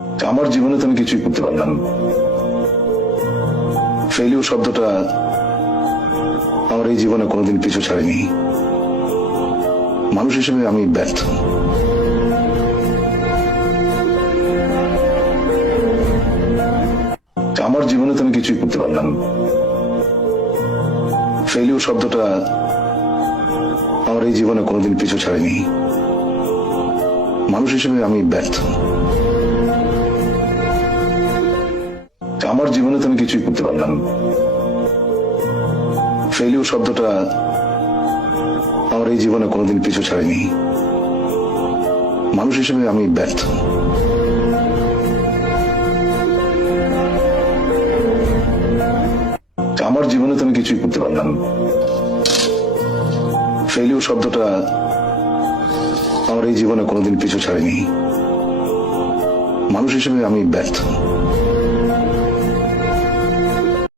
আমার জীবনে তো আমি কিছুই করতে পারলাম না। ফেলিউর শব্দটা আমার এই জীবনে কোনোদিন পিছু ছাড়েনি। মানুষ হিসেবে আমি ব্যর্থ। আমার জীবনে তো আমি কিছুই করতে পারলাম না। ফেলিউর শব্দটা আমার এই জীবনে কোনোদিন পিছু ছাড়েনি। মানুষ হিসেবে আমি ব্যর্থ। আমার জীবনে তো আমি কিছুই করতে পারলাম না। ফেলিউর শব্দটা আমার এই জীবনে কোনোদিন পিছু ছাড়েনি। মানুষ হিসেবে আমি ব্যর্থ। আমার জীবনে তো আমি কিছুই করতে পারলাম না। ফেলিউর শব্দটা আমার এই জীবনে কোনোদিন পিছু ছাড়েনি। মানুষ হিসেবে আমি ব্যর্থ।